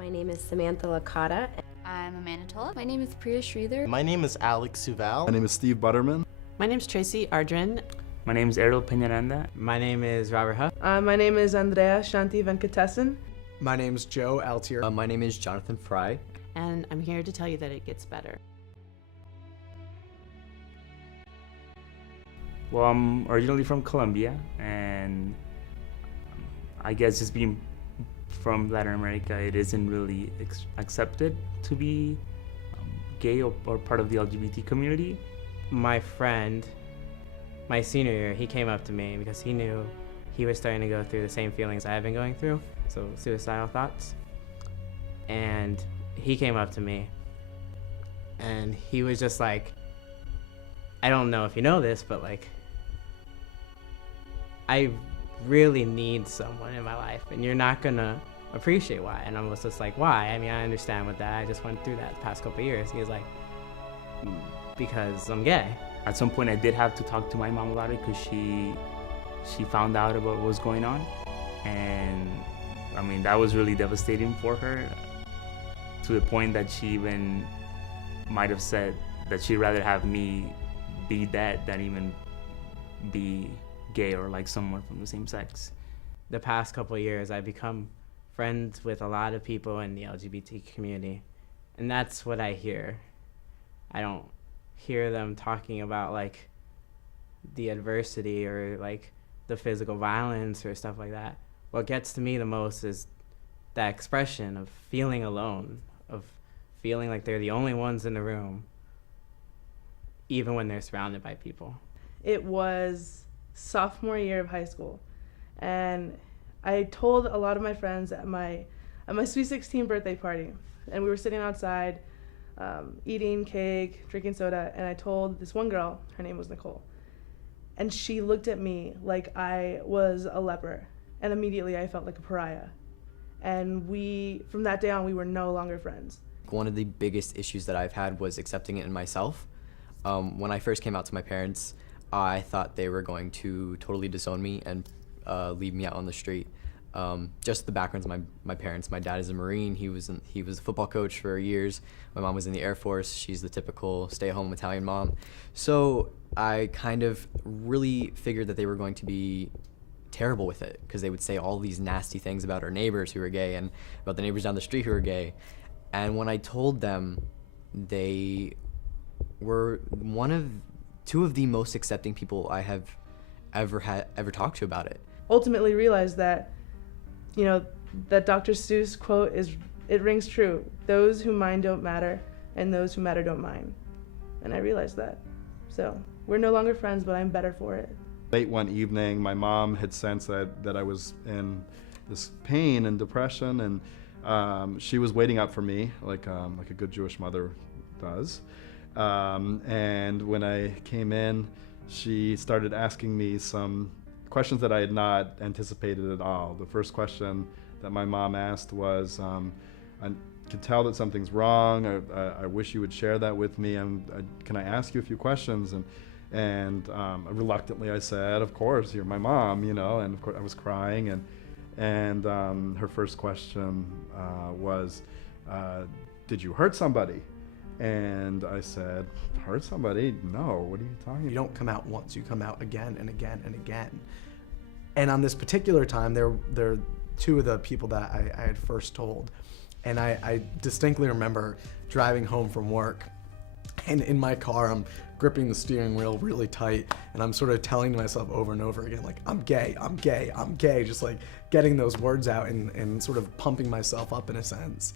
My name is Samantha Licata. I'm Amanda Tola. My name is Priya Sridhar. My name is Alex Suval. My name is Steve Butterman. My name is Tracy Ardrin. My name is Errol Peñaranda. My name is Robert Huff. My name is Andrea Shanti Venkatesan. My name is Joe Altier. My name is Jonathan Fry. And I'm here to tell you that it gets better. Well, I'm originally from Colombia, and I guess just being from Latin America, it isn't really accepted to be gay or part of the LGBT community. My friend, my senior year, he came up to me because he knew he was starting to go through the same feelings I had been going through, so suicidal thoughts. And he came up to me, and he was just like, I don't know if you know this, but like, I really need someone in my life, and you're not gonna appreciate why. And I was just like, why? I mean, I understand with that. I just went through that the past couple of years. He was like, because I'm gay. At some point, I did have to talk to my mom about it because she found out about what was going on, and I mean, that was really devastating for her, to the point that she even might have said that she'd rather have me be dead than even be gay or like someone from the same sex. The past couple of years, I've become friends with a lot of people in the LGBT community, and that's what I hear. I don't hear them talking about like the adversity or like the physical violence or stuff like that. What gets to me the most is that expression of feeling alone, of feeling like they're the only ones in the room, even when they're surrounded by people. It was sophomore year of high school, and I told a lot of my friends at my Sweet 16 birthday party, and we were sitting outside eating cake, drinking soda, and I told this one girl, her name was Nicole, and she looked at me like I was a leper, and immediately I felt like a pariah. And from that day on, we were no longer friends. One of the biggest issues that I've had was accepting it in myself. When I first came out to my parents, I thought they were going to totally disown me and leave me out on the street. Just the backgrounds of my parents. My dad is a Marine. He was a football coach for years. My mom was in the Air Force. She's the typical stay-at-home Italian mom. So I kind of really figured that they were going to be terrible with it, because they would say all these nasty things about our neighbors who were gay and about the neighbors down the street who were gay. And when I told them, they were two of the most accepting people I have ever talked to about it. Ultimately realized that, that Dr. Seuss quote it rings true. Those who mind don't matter, and those who matter don't mind. And I realized that. So we're no longer friends, but I'm better for it. Late one evening, my mom had sensed that I was in this pain and depression, and she was waiting up for me, like a good Jewish mother does. And when I came in, she started asking me some questions that I had not anticipated at all. The first question that my mom asked was, I could tell that something's wrong. I wish you would share that with me. Can I ask you a few questions? And reluctantly I said, of course, you're my mom, and of course I was crying. And her first question was, did you hurt somebody? And I said, hurt somebody? No, what are you talking about? You don't come out once, you come out again and again and again. And on this particular time, there are two of the people that I had first told. And I distinctly remember driving home from work, and in my car, I'm gripping the steering wheel really tight, and I'm sort of telling to myself over and over again, like, I'm gay, I'm gay, I'm gay, just like getting those words out and sort of pumping myself up in a sense.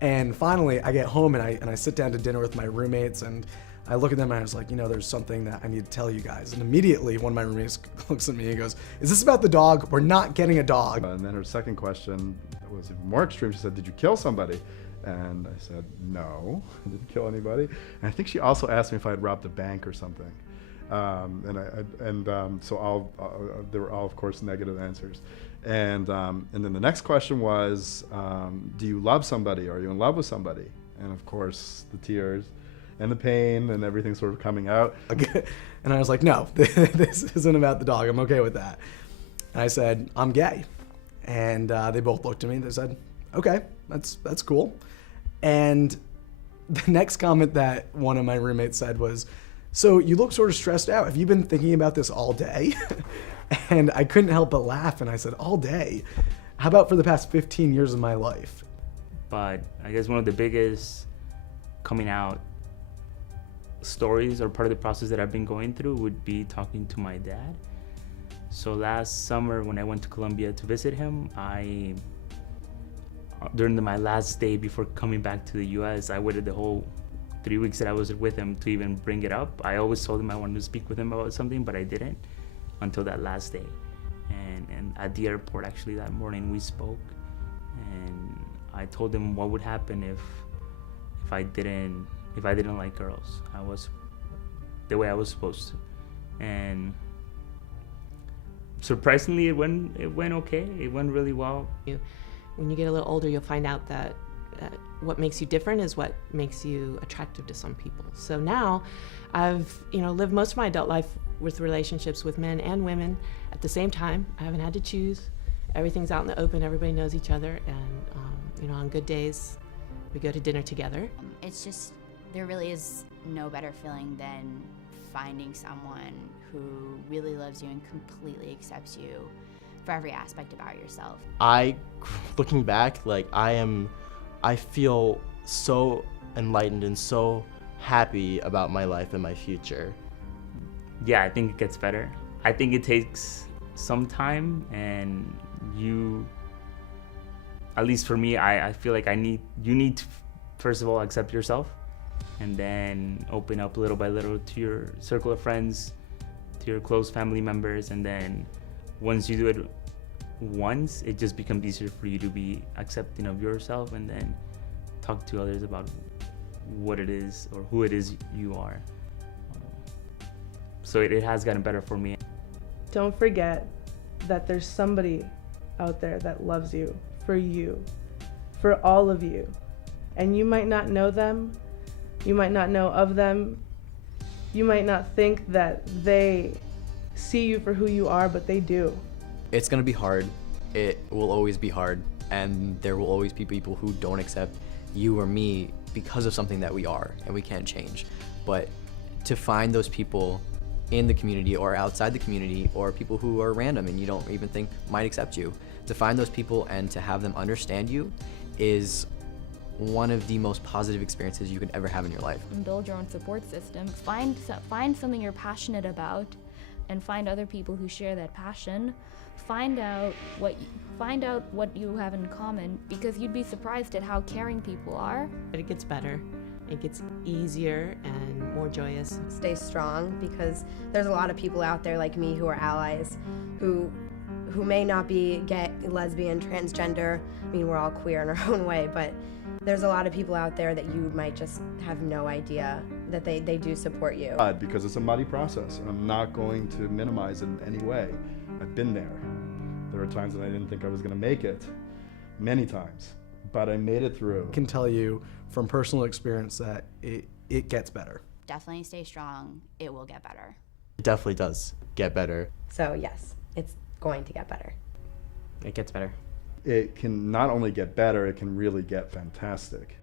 And finally, I get home and I sit down to dinner with my roommates, and I look at them and I was like, there's something that I need to tell you guys. And immediately one of my roommates looks at me and goes, is this about the dog? We're not getting a dog. And then her second question was even more extreme. She said, did you kill somebody? And I said, no, I didn't kill anybody. And I think she also asked me if I had robbed a bank or something. So they were all, of course, negative answers. And then the next question was, do you love somebody? Are you in love with somebody? And of course, the tears and the pain and everything sort of coming out. And I was like, no, this isn't about the dog. I'm okay with that. And I said, I'm gay. And they both looked at me and they said, Okay, that's cool. And the next comment that one of my roommates said was, so you look sort of stressed out. Have you been thinking about this all day? And I couldn't help but laugh, and I said, all day? How about for the past 15 years of my life? But I guess one of the biggest coming out stories or part of the process that I've been going through would be talking to my dad. So last summer when I went to Colombia to visit him, during my last day before coming back to the US, I waited the whole 3 weeks that I was with him to even bring it up. I always told him I wanted to speak with him about something, but I didn't until that last day. And at the airport, actually, that morning we spoke, and I told him what would happen if I didn't like girls. I was the way I was supposed to, and surprisingly, it went okay. It went really well. When you get a little older, you'll find out that what makes you different is what makes you attractive to some people. So now I've lived most of my adult life with relationships with men and women at the same time. I haven't had to choose. Everything's out in the open. Everybody knows each other, and on good days we go to dinner together. It's just, there really is no better feeling than finding someone who really loves you and completely accepts you for every aspect about yourself. Looking back, I feel so enlightened and so happy about my life and my future. Yeah, I think it gets better. I think it takes some time, and at least for me, I feel like you need to first of all accept yourself, and then open up little by little to your circle of friends, to your close family members, and then once you do it once, it just becomes easier for you to be accepting of yourself, and then talk to others about what it is or who it is you are. So it has gotten better for me. Don't forget that there's somebody out there that loves you, for all of you. And you might not know them, you might not know of them, you might not think that they see you for who you are, but they do. It's gonna be hard. It will always be hard, and there will always be people who don't accept you or me because of something that we are and we can't change. But to find those people in the community or outside the community, or people who are random and you don't even think might accept you, to find those people and to have them understand you is one of the most positive experiences you could ever have in your life. Build your own support system. Find something you're passionate about, and find other people who share that passion. Find out what you have in common, because you'd be surprised at how caring people are. But it gets better. It gets easier and more joyous. Stay strong, because there's a lot of people out there like me who are allies, who may not be gay, lesbian, transgender. I mean, we're all queer in our own way, but there's a lot of people out there that you might just have no idea that they do support you. Because it's a muddy process, and I'm not going to minimize it in any way. I've been there. There were times when I didn't think I was going to make it, many times, but I made it through. I can tell you from personal experience that it gets better. Definitely stay strong. It will get better. It definitely does get better. So yes, it's going to get better. It gets better. It can not only get better, it can really get fantastic.